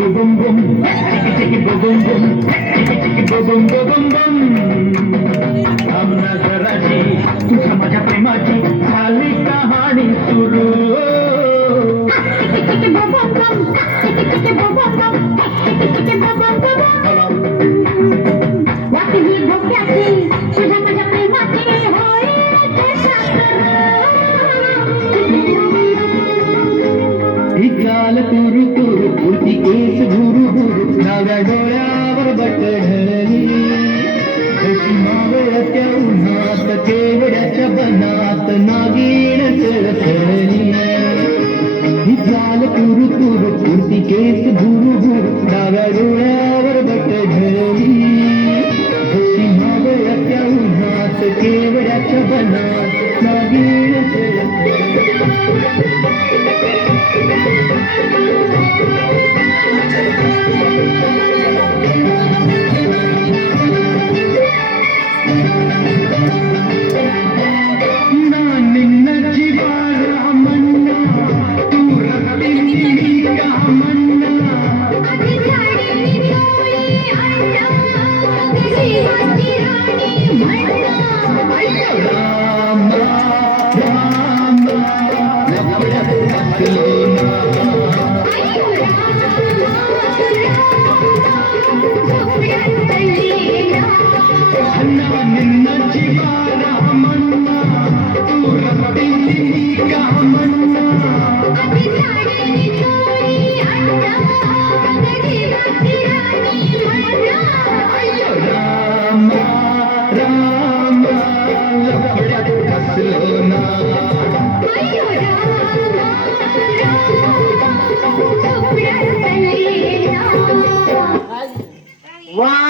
boom boom, chicka boom boom, chicka boom boom boom. आमना जराची तुझ्या माझ्या प्रेमाची झाली कहाणी सुरू. वाटली भोक्याची तुझ्या माझ्या प्रेमाची होय ही चाल तुरु तुरु तुरती केस भुरु भुरु डाव्या डोळ्यावर बटढळली. जशी मावळत्या उन्हात केवड्याच्या बनात नागिण चळचळली. ही चाल तुरु तुरु तुरती केस भुरु भुरु डाव्या डोळ्यावर बटढळली. जशी मावळत्या उन्हात केवड्याच्या बनात नागिण चळचळली.